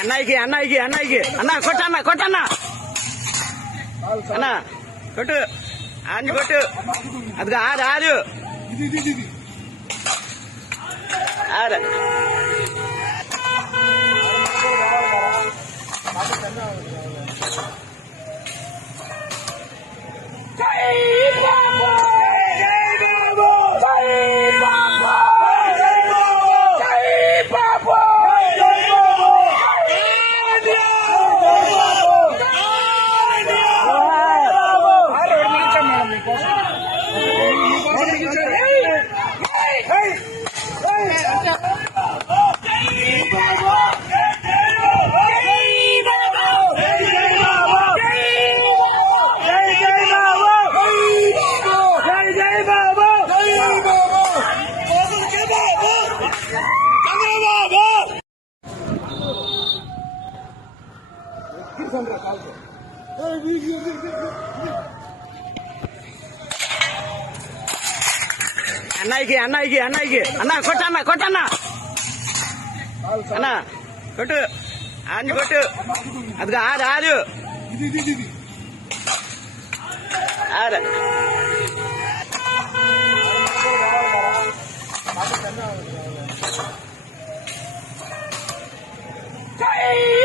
అన్నయ్యకి అన్నయ్యకి అన్నయ్యకి అన్న కొట్టన్న కొట్టన్న అన్న కొట్టు ఆని కొట్టు అది ఆరు ఆరు ఆరు అన్నయ్యకి అన్నయ్యకి అన్నయ్యకి అన్న కొట్టన్న కొట్టన్న అన్న కొట్టు ఆని కొట్టు అది ఆరు ఆరు ఆరు Hey!